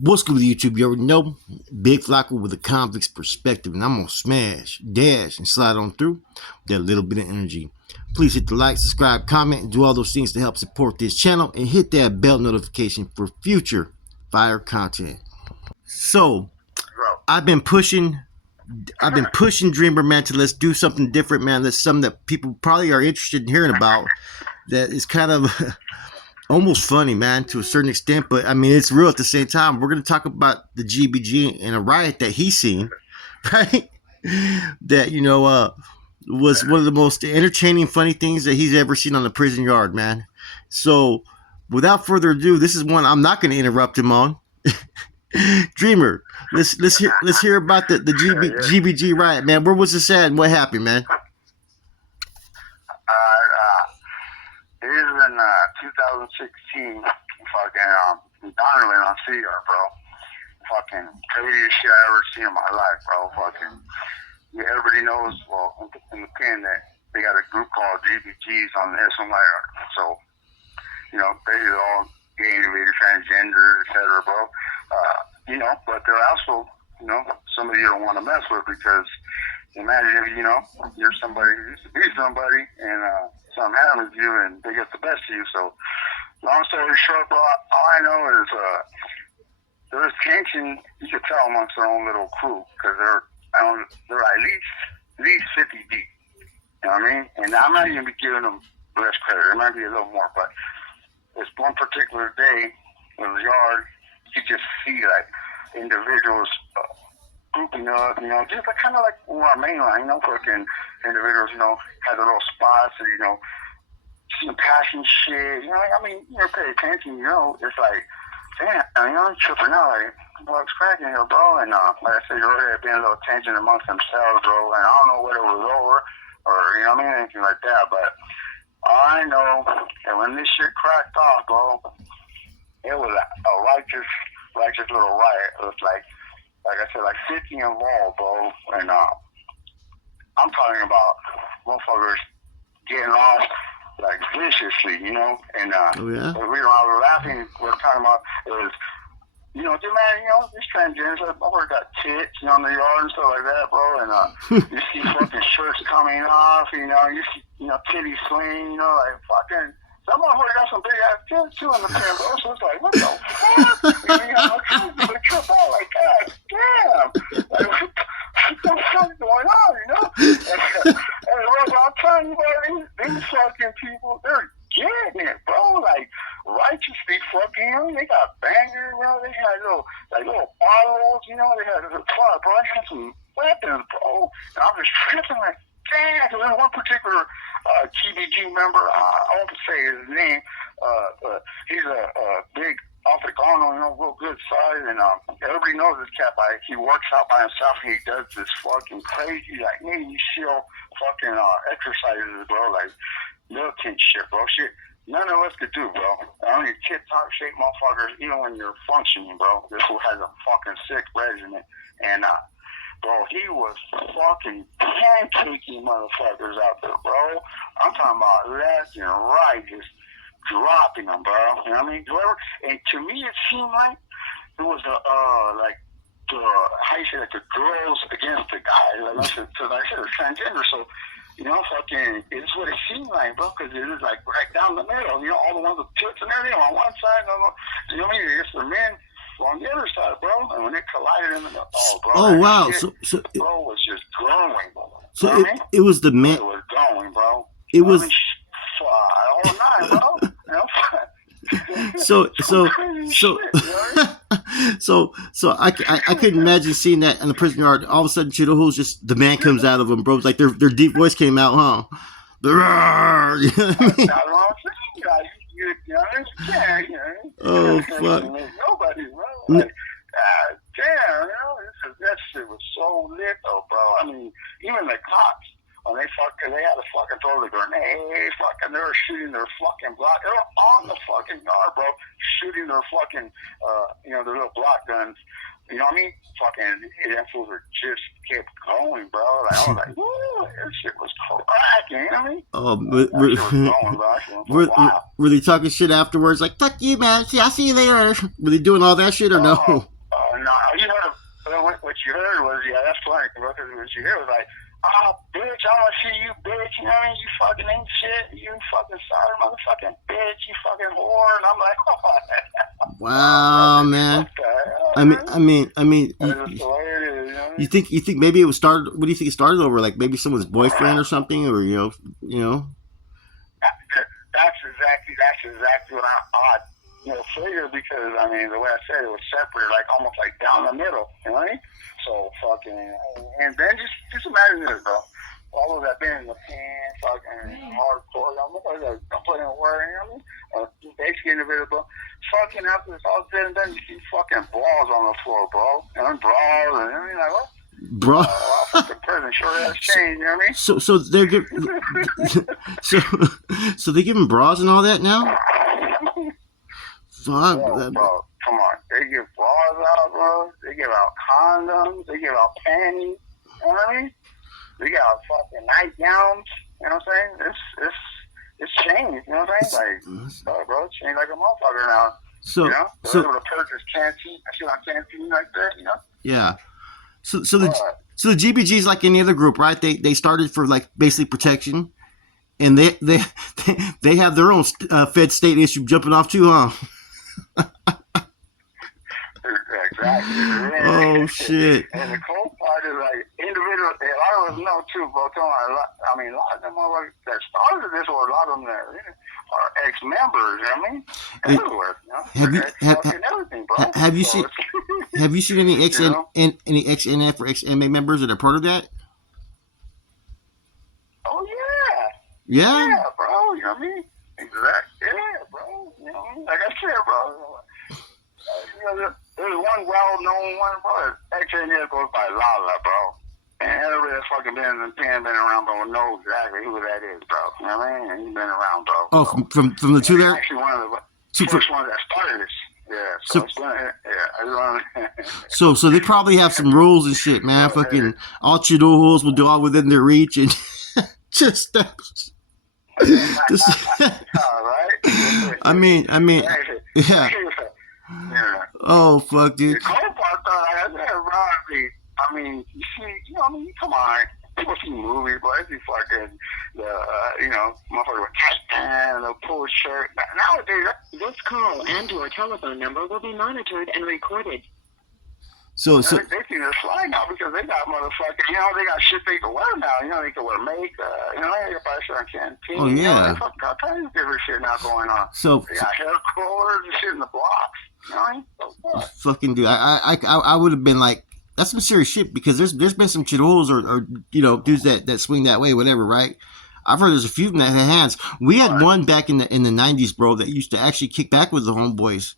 What's good with YouTube? You already know Big Flacco with a convict's perspective, and I'm gonna smash, dash, and slide on through with that little bit of energy. Please hit the like, subscribe, comment, and do all those things to help support this channel, and hit that bell notification for future fire content. So I've been pushing Dreamer, man, to let's do something different, man. That's something that people probably are interested in hearing about. That is kind of almost funny, man, to a certain extent, but I mean, it's real at the same time. We're going to talk about the GBG and a riot that he's seen, right? That, was one of the most entertaining, funny things that he's ever seen on the prison yard, man. So, without further ado, this is one I'm not going to interrupt him on. Dreamer, let's hear about the GBG riot, man. Where was this at and what happened, man? It is in 2016, fucking Donovan on CR, bro. Fucking craziest shit I ever seen in my life, bro. Fucking, yeah, everybody knows, well, in the pen that they got a group called GBGs on the SMY. So, basically all gay, individual, transgender, etc., bro. But they're also, somebody you don't want to mess with because imagine if, you're somebody who used to be somebody and something happens to you and they get the best of you. So, long story short, bro, all I know is there's tension, you could tell amongst their own little crew because they're at least 50 deep. You know what I mean? And I'm not even giving them less credit. It might be a little more, but this one particular day in the yard, you just see like individuals grouping up, just like, kind of like our main line, fucking individuals, had their little spots and, some passion shit, pay attention, it's like, damn, I'm tripping out, like, what's cracking here, bro, and, like I said, you're already being a little tension amongst themselves, bro, and I don't know whether it was over, or, anything like that, but all I know, that when this shit cracked off, bro, it was a righteous little riot. It was like I said, like 50 involved, bro, and, I'm talking about motherfuckers getting off like viciously, and Oh, yeah? the reason I was laughing, we're talking about is, dude, man, this transgender, motherfucker got tits, in the yard and stuff like that, bro, and you see fucking shirts coming off, you see, titties swing, like fucking. Some motherfucker got some big ass tits too in the pen, bro. So it's like, what the fuck? They trip out like, God damn. Like, what the fuck's going on, And I'm telling you, bro, these fucking people, they're getting it, bro. Like, righteously fucking, they got bangers, bro. They had little bottles, they had fun, bro. They had some weapons, bro. And I'm just tripping like, damn. So there's one particular GBG member, I won't say his name, but he's a big Africano, real good size, and everybody knows this cat. He works out by himself, and he does this fucking crazy, like, Navy SEAL fucking exercises, bro, like militant shit, bro. Shit none of us could do, bro. Only tip-top shape motherfuckers, even when you're functioning, bro. This fool has a fucking sick regimen, and bro, he was fucking pancaking motherfuckers out there, bro. I'm talking about left and right, just dropping them, bro. You know what I mean? And to me, it seemed like it was how you say, like the girls against the guys. Like I said, it's transgender, so, fucking, it's what it seemed like, bro, because it was like right down the middle, all the ones with tits and everything on one side, you know what I mean? It's the men on the other side, bro, and when it collided in the middle, bro. Oh, wow. Shit, So bro, was just growing. So it was the man. It was going, bro. It was. All night, bro. So I couldn't imagine seeing that in the prison yard. All of a sudden, who's just the man comes out of them, bro. It's like their deep voice came out, huh? You know what I mean? Oh, fuck. Nobody, bro. Like, damn, that shit was so lit, though, bro. I mean, even the cops when they had to fucking throw the grenade, fucking, they were shooting their fucking block. They were on the fucking yard, bro, shooting their fucking, their little block guns. You know what I mean? Fucking, that fools were just kept going, bro. Like, I was like, woo, that shit was cracking. You know what I mean? Oh, were they talking shit afterwards? Like, fuck you, man. See, I'll see you later. Were they doing all that shit or no? No. You heard what you heard was, yeah, that's funny, because what you heard was like, oh, bitch, I don't see you, bitch. You know what I mean? You fucking ain't shit. You fucking sorry motherfucking bitch. You fucking whore. And I'm like, oh, wow, man. I mean, you think maybe it was started? What do you think it started over? Like maybe someone's boyfriend or something, or you know? That's exactly what I figured, because I mean the way I said it was separate, like almost like down the middle. You know what I mean? So fucking, and then just imagine this, bro. All of that being in the pen, fucking hardcore. I'm putting in work, you know what I mean? Basically individual. Fucking after it's all said and done, you see fucking balls on the floor, bro. And bras, and everything like what? Bro, fucking prison short ass chain, you know what I mean? So they're so they giving bras and all that now? Fuck, bro, come on. They give bras out, bro. They give out condoms. They give out panties. You know what I mean? They got fucking nightgowns. You know what I'm saying? It's changed. You know what I'm saying? Like, bro, it's changed like a motherfucker now. So, you know? They're able to purchase canteen. I see on canteen like that. You know? Yeah. So the GBG's like any other group, right? They started for like basically protection, and they have their own Fed state issue jumping off too, huh? Exactly. Oh shit! And the cool part is like individual. A lot of us know too, bro. I mean, a lot of them motherfuckers that started this, or a lot of them that are ex-members. You know what I mean? Everywhere. Everything, bro. Have you seen any ex-NF or ex-MA members that are part of that? Oh yeah. Yeah. Yeah, bro. You know what I mean? Exactly. Yeah, bro. You know, like I said, bro. There's one well-known one, bro. Ex-NF goes by Lala, bro. And everybody that's fucking been in the pen, been around, bro, know exactly who that is, bro. You know what I mean? And he's been around, bro. Oh, from the two there? Actually, one of the first ones that started this. Yeah, so they probably have some rules and shit, man. Fucking all rules will do all within their reach and just I mean, yeah. Oh fuck, dude. The cool part though, I mean, you see, you know, I mean, come on. People see movies, but they see fucking motherfucker with tight pants, a pull shirt. Nowadays, this call and/or telephone number will be monitored and recorded. So they see this fly now because they got motherfucking, they got shit they can wear now. They can wear makeup. They can buy shit on canteen. Oh yeah. They fucking got tons of different shit now going on. So they got hair curlers and shit in the blocks. You know what I mean? Fucking dude, I would have been like, that's some serious shit, because there's been some chiroles or dudes that swing that way, whatever, right? I've heard there's a few of them that had hands. We had one back in the 90s, bro, that used to actually kick back with the homeboys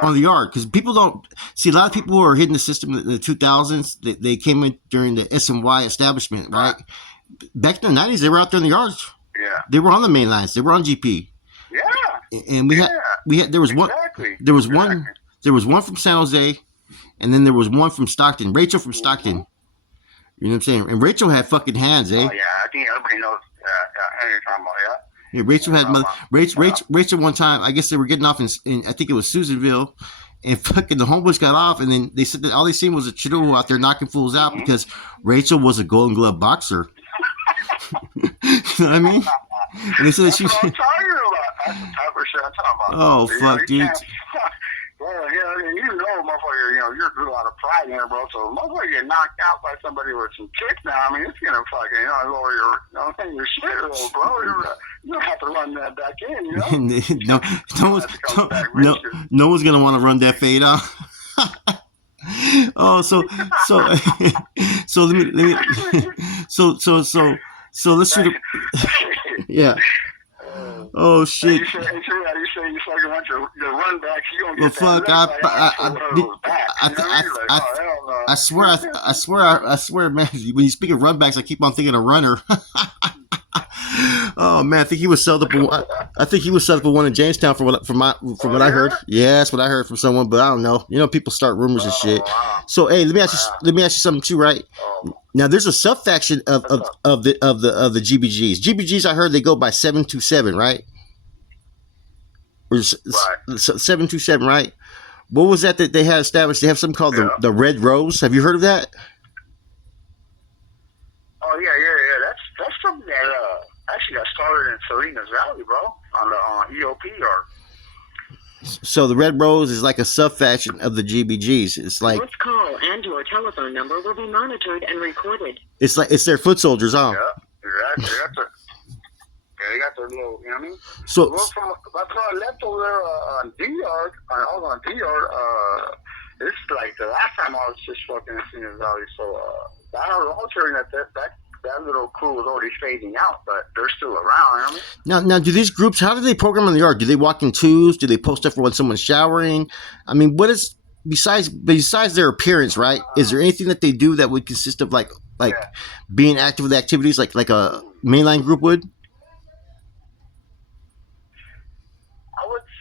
on the yard, because people don't see, a lot of people who are hitting the system in the 2000s. They came in during the SNY establishment, right? Back in the 90s, they were out there in the yards. Yeah, they were on the main lines. They were on GP. Yeah, and we had there was one from San Jose, and then there was one from Stockton. Rachel from Stockton. Mm-hmm. You know what I'm saying? And Rachel had fucking hands, eh? Oh yeah, I think everybody knows. You're talking about, yeah. Yeah, Rachel had Rachel one time. I guess they were getting off in I think it was Susanville, and fucking the homeboys got off, and then they said that all they seen was a chihuahua out there knocking fools out because Rachel was a Golden Glove boxer. You know what I mean? And they said that she. That's what I'm talking about. That's the type of shit I'm talking about. Oh fuck, dude. Well, motherfucker, you're a lot of pride in it, bro. So, motherfucker get knocked out by somebody with some kicks now. I mean, it's gonna fucking, lower your shit a little, bro. You don't have to run that back in, no one's gonna want to run that fade out. Oh, so let me so let's shoot. Yeah. Oh shit! You say you fucking want your runbacks. You don't get well, fuck! I swear, man. When you speak of runbacks, I keep on thinking of Runner. Oh man, I think he was set up. I think he was set up with one in Jamestown from what I heard. Yeah, that's what I heard from someone, but I don't know. You know, people start rumors and shit. So hey, let me ask you something too, right? Now there's a sub faction of the GBGs. GBGs, I heard they go by 727, right? Or 727, right? What was that they had established? They have something called the Red Rose. Have you heard of that? Oh yeah. That's something that actually got started in Salinas Valley, bro, on the EOP yard. So the Red Rose is like a sub-faction of the GBGs. It's like this call and your telephone number will be monitored and recorded. It's their foot soldiers, huh? Yeah, exactly. They got their little, you know what I mean? So that's why I left over there on D-Yard. I was on D-Yard. This is like the last time I was just fucking in Salinas Valley. So I was hearing that little crew was already fading out, but they're still around. You know what I mean? Now, do these groups? How do they program in the yard? Do they walk in twos? Do they post up for when someone's showering? I mean, what is besides their appearance? Right? Is there anything that they do that would consist of like being active with activities like a mainline group would?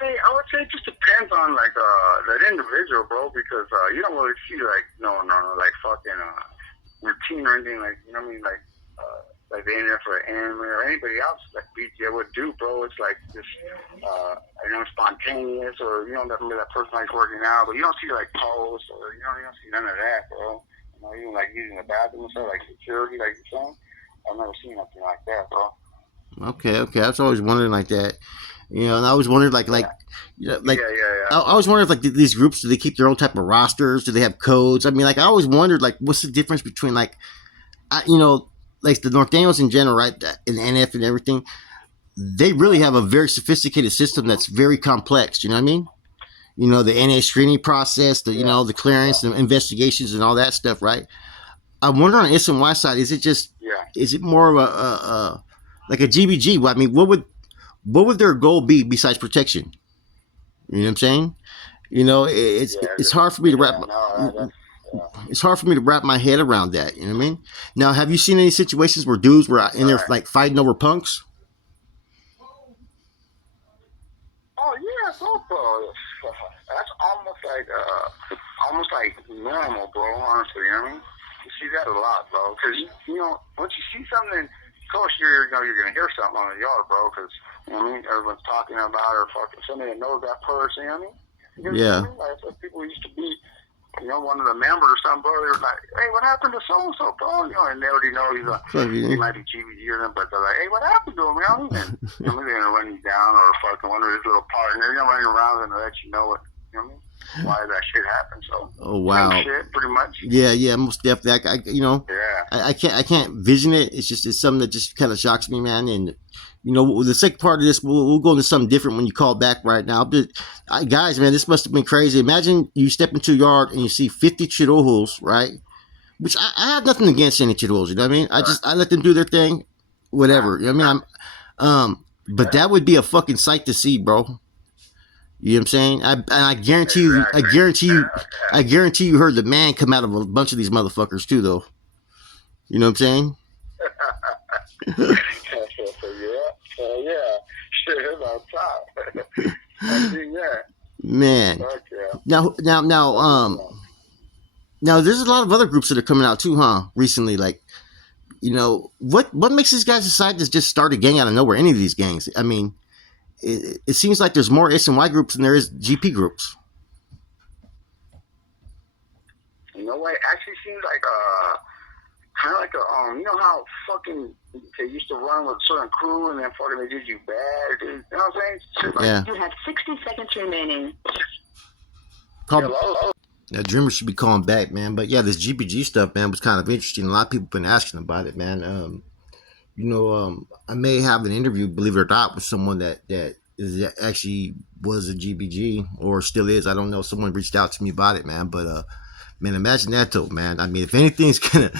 I would say it just depends on like that individual, bro, because you don't really see like no like fucking routine or anything like, you know what I mean, like the NF or anime or anybody else like BJ would do, bro. It's like this spontaneous, or you know that person like working out, but you don't see like posts, or you don't see none of that, bro. You know, even like using the bathroom and stuff, like security, like you're saying. I've never seen nothing like that, bro. Okay. I was always wondering like that. You know, and I always wondered I always wondered if these groups, do they keep their own type of rosters? Do they have codes? I mean, I always wondered what's the difference between like the North Daniels in general, right? And the NF and everything, they really have a very sophisticated system that's very complex. You know what I mean? You know, the NA screening process, the clearance and investigations and all that stuff, right? I wonder on the SNY side, is it more of a like a GBG? I mean, what would their goal be besides protection? You know what I'm saying? You know, it's hard for me to wrap. It's hard for me to wrap my head around that. You know what I mean? Now, have you seen any situations where dudes were in there like fighting over punks? Oh yeah, bro. That's almost like normal, bro. Honestly, you know what I mean? You see that a lot, bro. Because you know, once you see something, of course you're gonna hear something on the yard, bro. Because you know what I mean, everyone's talking about, or fucking somebody that knows that person. You know what I mean? Because, yeah. You know, like people used to be, you know, one of the members or something, bro. They were like, "Hey, what happened to so and so, bro?" You know, and they already know he might be GBG or something, but they're like, "Hey, what happened to him, man?" And you know, they're gonna run you down, or fucking one of his little partners, you know, running around and let you know what, you know what I mean? Why that shit happened. So oh wow, shit, pretty much. Yeah, most definitely. I can't vision it. It's something that just kind of shocks me, man. And you know, the second part of this, we'll go into something different when you call back right now. But guys, man, this must have been crazy. Imagine you step into a yard and you see 50 chirohos, right? Which I have nothing against any chirohos. You know what I mean? I let them do their thing, whatever. You know what I mean? But that would be a fucking sight to see, bro. You know what I'm saying? I guarantee you, I guarantee you heard the man come out of a bunch of these motherfuckers too, though. You know what I'm saying? Yeah. Shit is on top. I see that. Man. Now, there's a lot of other groups that are coming out too, huh? Recently, like, you know, what makes these guys decide to just start a gang out of nowhere? Any of these gangs? I mean, it seems like there's more SNY groups than there is GP groups. You know what? It actually seems like kind of like a you know how fucking they used to run with a certain crew and then fucking they did you bad, dude. You know what I'm saying? Shit like, yeah. You have 60 seconds remaining. That Dreamer should be calling back, man. But yeah, this GBG stuff, man, was kind of interesting. A lot of people been asking about it, man. You know, I may have an interview, believe it or not, with someone that is actually was a GBG or still is. I don't know. Someone reached out to me about it, man. But man, imagine that though, man. I mean, if anything's gonna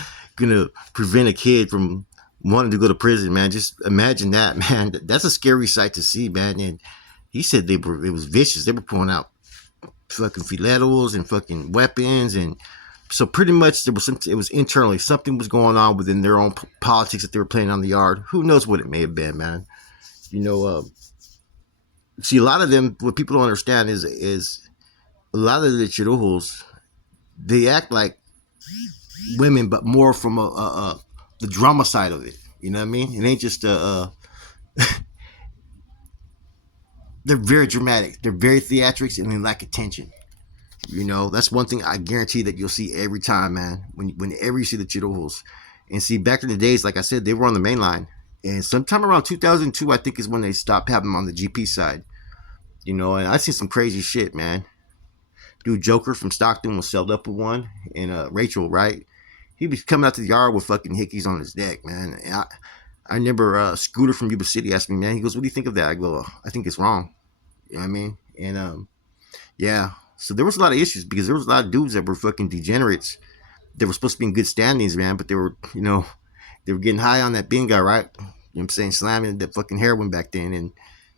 prevent a kid from wanting to go to prison, man, just imagine that, man. That's a scary sight to see, man. And he said it was vicious. They were pulling out fucking filetos and fucking weapons and So pretty much there was it was internally something was going on within their own politics that they were playing on the yard. Who knows what it may have been, man? You know, see, a lot of them, what people don't understand is a lot of the chirujos, they act like women, but more from the drama side of it. You know what I mean? It ain't just they're very dramatic. They're very theatrics, and they lack attention. You know, that's one thing I guarantee that you'll see every time, man. Whenever you see the chirujos, and see, back in the days, like I said, they were on the main line, and sometime around 2002, I think, is when they stopped having them on the GP side. You know, and I seen some crazy shit, man. Dude, Joker from Stockton was selled up with one, and Rachel, right? He was coming out to the yard with fucking hickeys on his deck, man. And I remember Scooter from Yuba City asked me, man, he goes, what do you think of that? I go, I think it's wrong. You know what I mean? And yeah. So there was a lot of issues because there was a lot of dudes that were fucking degenerates. They were supposed to be in good standings, man, but they were, you know, they were getting high on that bin guy, right? You know what I'm saying? Slamming that fucking heroin back then. And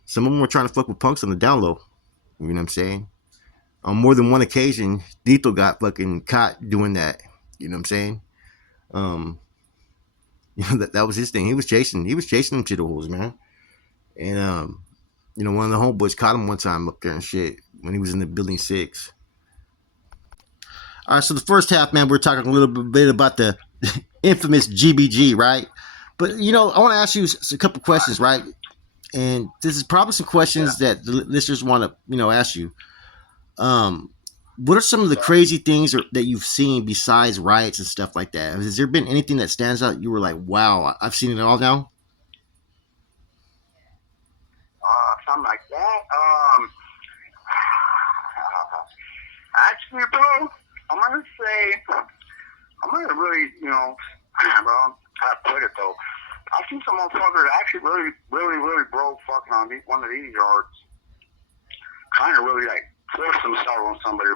some of them were trying to fuck with punks on the down low. You know what I'm saying? On more than one occasion, Dito got fucking caught doing that. You know what I'm saying? You know, that was his thing. He was chasing them chitterholes, man. And you know, one of the homeboys caught him one time up there and shit when he was in the building 6. All right, so the first half, man, we're talking a little bit about the infamous GBG, right? But you know, I want to ask you a couple questions, right? And this is probably some questions that the listeners want to, you know, ask you. What are some of the crazy things that you've seen besides riots and stuff like that? Has there been anything that stands out? You were like, wow, I've seen it all now. Something like that. Actually, bro, I'm gonna really, you know, bro, how to put it though. I've seen some motherfuckers actually really broke fucking on one of these yards, kind of really like force themselves on somebody.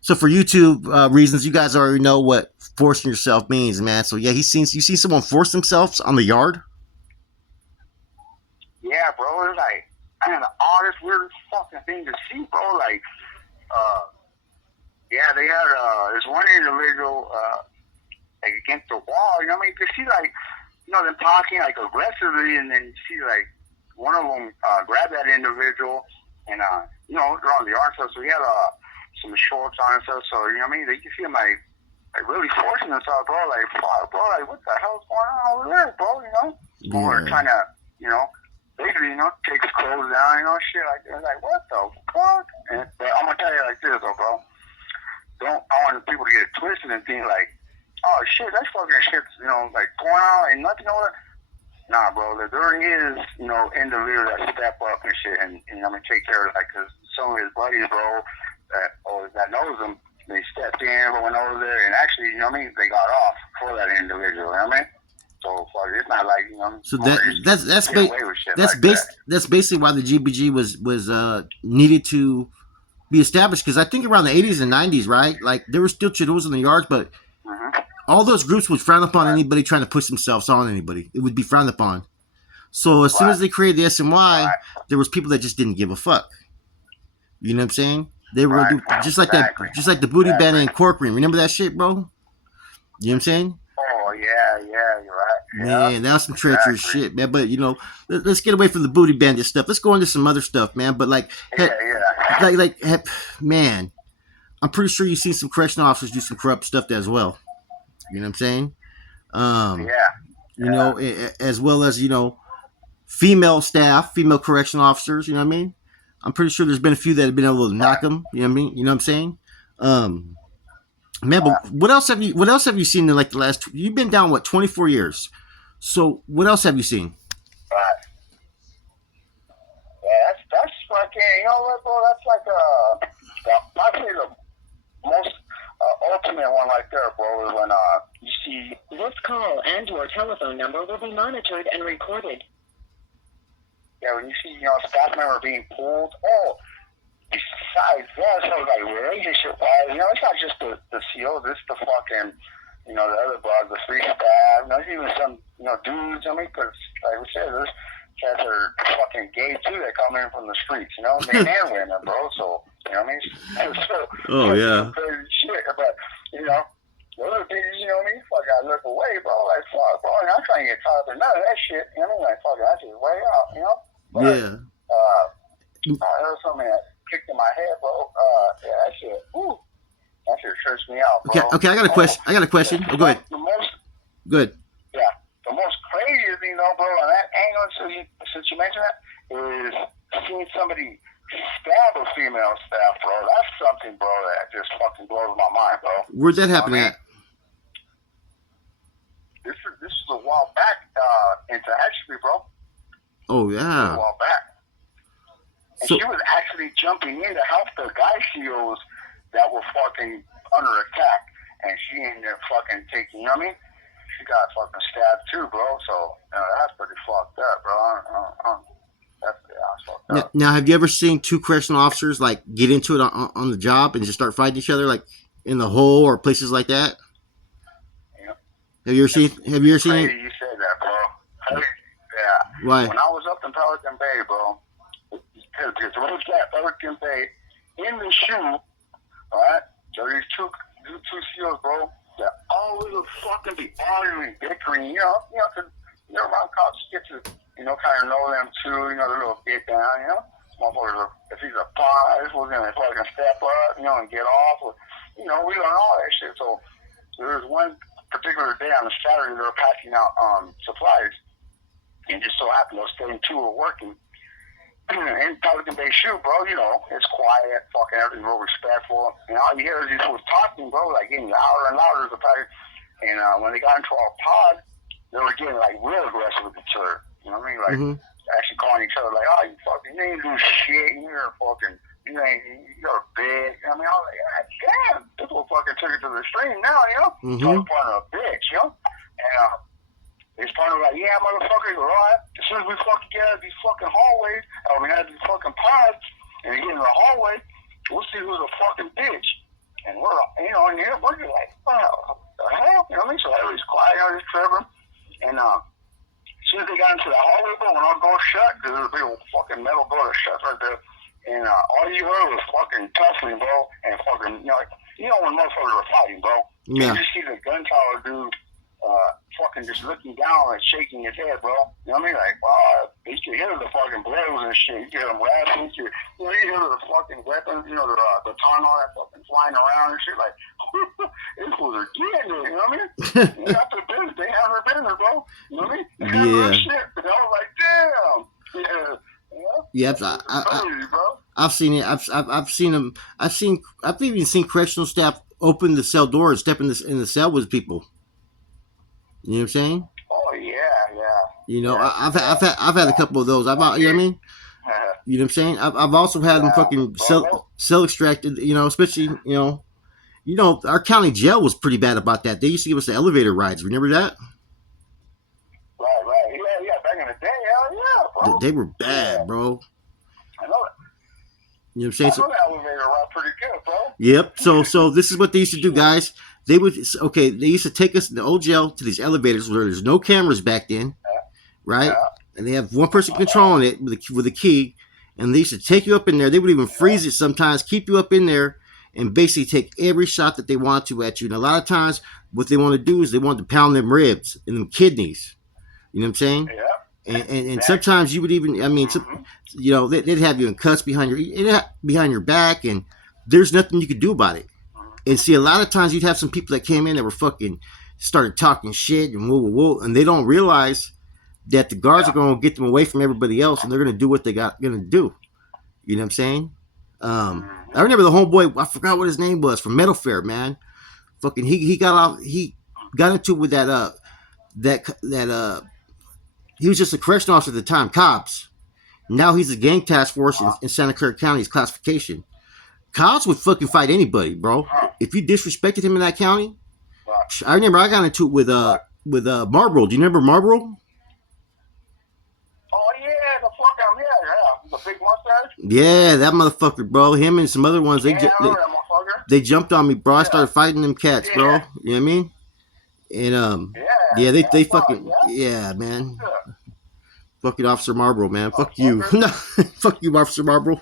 So for YouTube reasons, you guys already know what forcing yourself means, man. So yeah, you seen someone force themselves on the yard? Yeah, bro, it's like, man, the oddest, weirdest fucking thing to see, bro. Like, yeah, they had this one individual like against the wall. You know what I mean? You see, like, you know, them talking like aggressively, and then you see like one of them grab that individual, and you know, they're on the yard stuff. So he had some shorts on and stuff. So you know what I mean? You see him like really forcing himself, bro. Like, fuck, bro, like what the hell's going on over there, bro? You know, or trying to, you know, basically, you know, take his clothes down, you know, shit like that. Like, what the fuck? And I'm gonna tell you like this, though, bro. I want people to get it twisted and think like, oh shit, that's fucking shit, you know, like going on and nothing over. Nah, bro, there is, you know, individuals that step up and shit, and you know, I mean, take care of it, like, cause some of his buddies, bro, that knows him, they stepped in, went over there, and actually, you know what I mean, they got off for that individual, you know what I mean? So fuck, it's not like, you know. So that's basically why the GBG was needed to be established, because I think around the 80s and 90s, right? Like there were still chidos in the yards, but all those groups would frown upon anybody trying to push themselves on anybody. It would be frowned upon. So as soon as they created the SMY, there was people that just didn't give a fuck. You know what I'm saying? They were gonna do just like that, just like the booty band in Corcoran. Remember that shit, bro? You know what I'm saying? Oh yeah, you're right. Man, that was some treacherous shit, man. But you know, let's get away from the booty bandit stuff. Let's go into some other stuff, man. But like, man, I'm pretty sure you've seen some correctional officers do some corrupt stuff as well. You know what I'm saying? You know, as well as, you know, female staff, female correctional officers. You know what I mean? I'm pretty sure there's been a few that have been able to knock them. You know what I mean? You know what I'm saying? Man, but what else have you seen in like the last? You've been down 24 years. So what else have you seen? Right. Yeah, that's fucking. You know what, bro? That's like I'd say the most ultimate one right there, bro. Is when you see this call and your telephone number will be monitored and recorded. Yeah, when you see, you know, a staff member being pulled. Oh, besides that, so like relationship-wise, you know, it's not just the COs, it's the fucking, you know, the other blogs, the free staff, you know, it's even some, you know, dudes, I mean, because, like we said, there's cats that are fucking gay, too, that come in from the streets, you know, men and women, bro, so, you know what I mean? So, oh, yeah. Crazy shit, but, you know, I look away, bro, like, fuck, bro, and I'm trying to get caught up in none of that shit. You know what I mean? Like, fuck, I just way out, you know? But, Yeah. I heard something that kicked in my head, bro. Yeah, that shit, whew, that shit trips me out, bro. Okay, I got a question. Oh, go ahead. Good. Yeah, the most craziest thing, though, bro, on that angle, since you mentioned that, is seeing somebody stab a female staff, bro. That's something, bro, that just fucking blows my mind, bro. Where'd that happen at? This is a while back into Ashby, bro. Oh, yeah. A while back. And So, she was actually jumping in to help the guy SEALs that were fucking under attack. And she ended up fucking taking, you know what I mean? She got fucking stabbed too, bro. So, that's pretty fucked up, bro. That's fucked up. now, have you ever seen two correctional officers, like, get into it on the job and just start fighting each other, like, in the hole or places like that? Yeah. Have you ever seen Crazy it? you said that, bro. Yeah. Why? When I was up in Pelican Bay, bro, because when it was at Pelican Bay, in the shoe, alright, there were these two SEALs, bro, that always would fucking be arguing, bickering, you know, cause, around cops get to, kind of know them too, the little get down, motherfuckers, if he's a pie, we're gonna fucking step up, and get off, or, we learn all that shit. So there was one particular day on a Saturday, they were passing out supplies, and just so happened those same two were working in Pelican Bay shoe, bro. It's quiet, fucking everything real respectful, and all you hear is these fools talking, bro, like getting louder and louder. And when they got into our pod, they were getting like real aggressive with each other. You know what I mean? Like actually calling each other like, "Oh, you fucking you ain't do shit. You're fucking you're a bitch." I mean, I was like, "God damn, this will fucking took it to the extreme now." Calling partner a bitch, and his partner was like, "Yeah, motherfucker, all right. As soon as we fucking get out of these fucking hallways, we had these fucking pods, and we get in the hallway, we'll see who's a fucking bitch." And we're, in here, we're just like, "Wow, what the hell?" You know what I mean? So everybody's quiet, just Trevor, and as soon as they got into the hallway, bro, when all doors shut, because there's a big old fucking metal door that shuts right there, and all you heard was fucking tussling, bro, and fucking, when motherfuckers are fighting, bro. Yeah. You just see the gun tower dude fucking just looking down and shaking his head, bro. You know what I mean? Like, wow, you can hear the fucking blows and shit. You can hear them laughing. You hear the fucking weapons, the baton, all that fucking flying around and shit. Like, these fools are getting it, you know what I mean? They got their business. They have their business, bro. You know what I mean? They have their shit. And I was like, damn. Yeah. Crazy, bro. I've seen it. I've seen them. I've even seen correctional staff open the cell door and step in the cell with people. You know what I'm saying? Oh yeah. I've had a couple of those. You know what I mean? You know what I'm saying? I've also had them fucking cell extracted. Especially our county jail was pretty bad about that. They used to give us the elevator rides. Remember that? Right. Yeah. Back in the day, hell yeah, bro. They were bad, bro. I know it. You know what I'm saying? I know the elevator ride pretty good, bro. Yep. So this is what they used to do, guys. They used to take us in the old jail to these elevators where there's no cameras back then, right? Yeah. And they have one person controlling it with a key, and they used to take you up in there. They would even freeze it sometimes, keep you up in there, and basically take every shot that they want to at you. And a lot of times, what they want to do is they want to pound them ribs and them kidneys. You know what I'm saying? Yeah. And sometimes you would even, they'd have you in cuts behind your back, and there's nothing you could do about it. And see, a lot of times you'd have some people that came in that were fucking started talking shit and whoa, and they don't realize that the guards are going to get them away from everybody else, and they're going to do what they going to do. You know what I'm saying? I remember the homeboy, I forgot what his name was, from Metal Fair, man. Fucking, he got into it with that he was just a correctional officer at the time, cops. Now he's a gang task force in Santa Clara County's classification. Cops would fucking fight anybody, bro. If you disrespected him in that county, I remember I got into it with Marlboro. Do you remember Marlboro? Oh yeah, the fucking the big mustache. Yeah, that motherfucker, bro. Him and some other ones. They jumped on me, bro. I started fighting them cats, bro. You know what I mean? And they fucking man. Fucking Officer Marlboro, man. Fuck you. Fuck you, Officer Marlboro.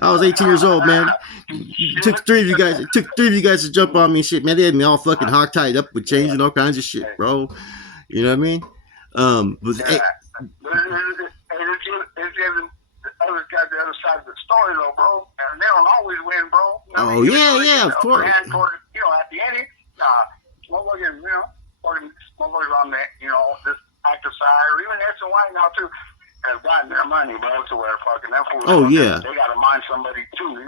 I was 18 years old, man. It took three of you guys. It took three of you guys to jump on me, and shit, man. They had me all fucking hog tied up with chains and all kinds of shit, bro. You know what I mean? But hey, the other guy, the other side of the story, though, bro. And they don't always win, bro. You know, oh yeah, of course. At the end, motherfuckers, motherfuckers on that, this actor side, or even X and Y now too, have gotten their money, bro, to where fucking that fool. Oh yeah. They gotta mind somebody too,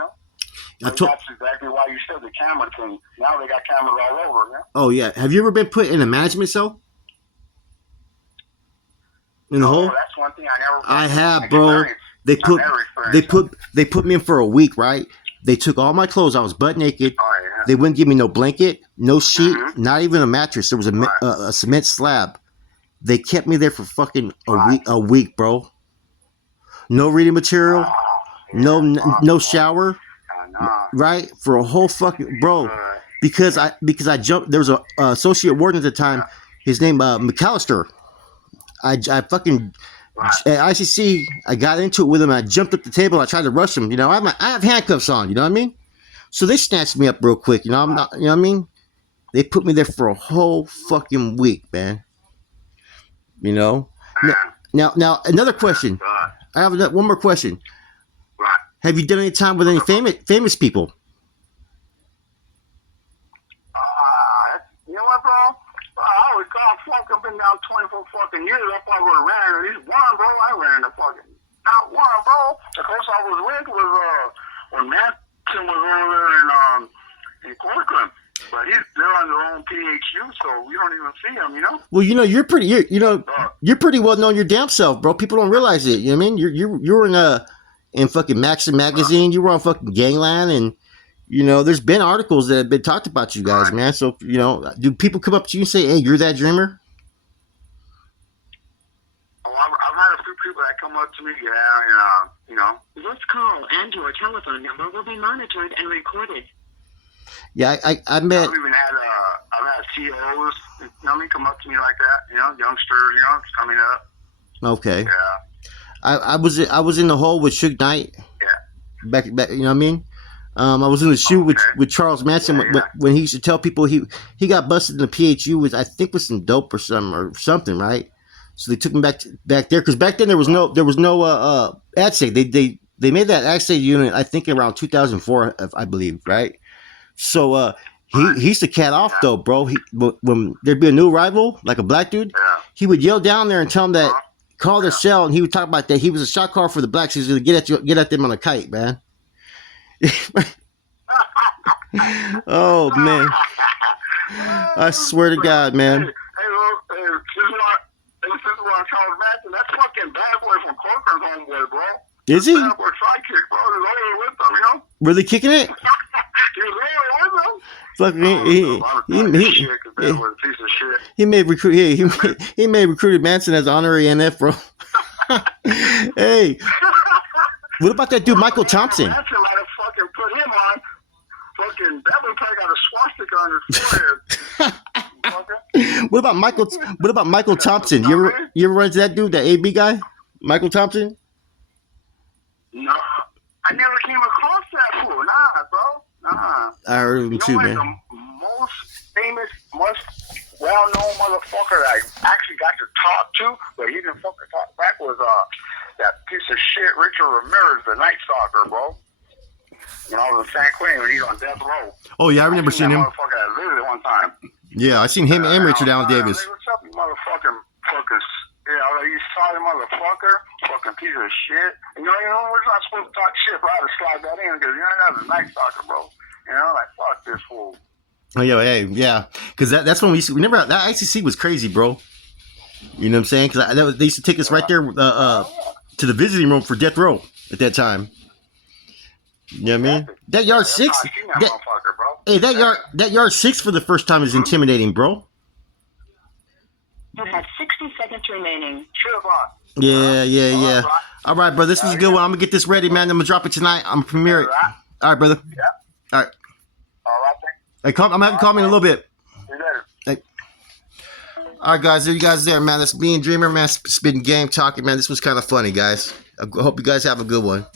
that's exactly why you said the camera thing. Now they got cameras all over, Oh yeah. Have you ever been put in a management cell? In the hole? That's one thing I never. I have, bro. They put me in for a week, right? They took all my clothes. I was butt naked. Oh, yeah. They wouldn't give me no blanket, no sheet, not even a mattress. There was a cement slab. They kept me there for fucking a week, bro. No reading material, no shower, right? For a whole fucking bro. Because I jumped. There was a associate warden at the time. His name McAllister. I fucking at ICC. I got into it with him. I jumped up the table. I tried to rush him. I have handcuffs on. You know what I mean? So they snatched me up real quick. I'm not. You know what I mean? They put me there for a whole fucking week, man. Now another question. I have one more question. Have you done any time with any famous people? You know what, bro? I was fucking been down 24 fucking years. I probably would have ran at least one, bro. I ran the fucking not one, bro. The closest I was with was when Manson was over there in Corcoran. But they're on their own PHU, so we don't even see them, Well, you're pretty well known your damn self, bro. People don't realize it. You know what I mean? You were in fucking Maxim magazine. You were on fucking Gangland, and there's been articles that have been talked about you guys, man. So do people come up to you and say, "Hey, you're that dreamer"? Oh, I've had a few people that come up to me, This call and your telephone number will be monitored and recorded. Yeah, I met. I've even had CEOs, come up to me like that. Youngsters, coming up. Okay. Yeah. I was in the hole with Suge Knight. Yeah. Back. You know what I mean? I was in the shoe with Charles Manson when he used to tell people he got busted in the PHU with some dope or something, right? So they took him back there because back then there was no AdSafe. They made that AdSafe unit I think around 2004, I believe, right? So he's the cat off though, bro. When there'd be a new arrival, like a black dude, he would yell down there and tell them that call their cell, and he would talk about that he was a shot caller for the blacks. He was gonna get at them on a kite, man. Oh man, I swear to God, man. Hey, this is what Charles Manson. That's fucking bad boy from Corcoran's homeboy, bro. Is he? Bad boy sidekick, bro. He's over with them, Were they kicking it? He may have recruited Manson as honorary NF, bro. Hey, what about that dude Michael Thompson? Manson might have fucking put him on. Fucking Beverly probably got a swastika on his forehead. What about Michael Thompson? You ever run into that dude, that AB guy, Michael Thompson? No, I never came across that fool. Nah, bro. Nah. I heard of him too, man. The most famous, most well-known motherfucker I actually got to talk to, but he didn't fucking talk back, was that piece of shit Richard Ramirez, the Night Stalker, bro. In San Quentin when he's on death row. Oh yeah, I remember seeing him. Motherfucker I visited one time. Yeah, I seen him and Richard Allen Davis. Hey, what's up, you motherfucking fuckers? You sorry motherfucker, fucking piece of shit. We're not supposed to talk shit, bro. I had to slide that in because that's a Night Stalker, bro. Fuck this fool. Oh yeah, because that's when we remember that ICC was crazy, bro. You know what I'm saying? Because they used to take us right there to the visiting room for death row at that time. You know what I mean? That yard 6. That yard 6 for the first time is intimidating, bro. You have 60 seconds remaining. Sure, boss. Yeah. All right, brother. This was a good one. I'm gonna get this ready, man. I'm gonna drop it tonight. I'm gonna premiere it. All right, brother. Yeah. All right. All right. Hey, I'm gonna have you call me in a little bit. See you later. Hey. All right, guys. There you guys there, man. That's me and Dreamer, man. Spitting game, talking, man. This was kind of funny, guys. I hope you guys have a good one.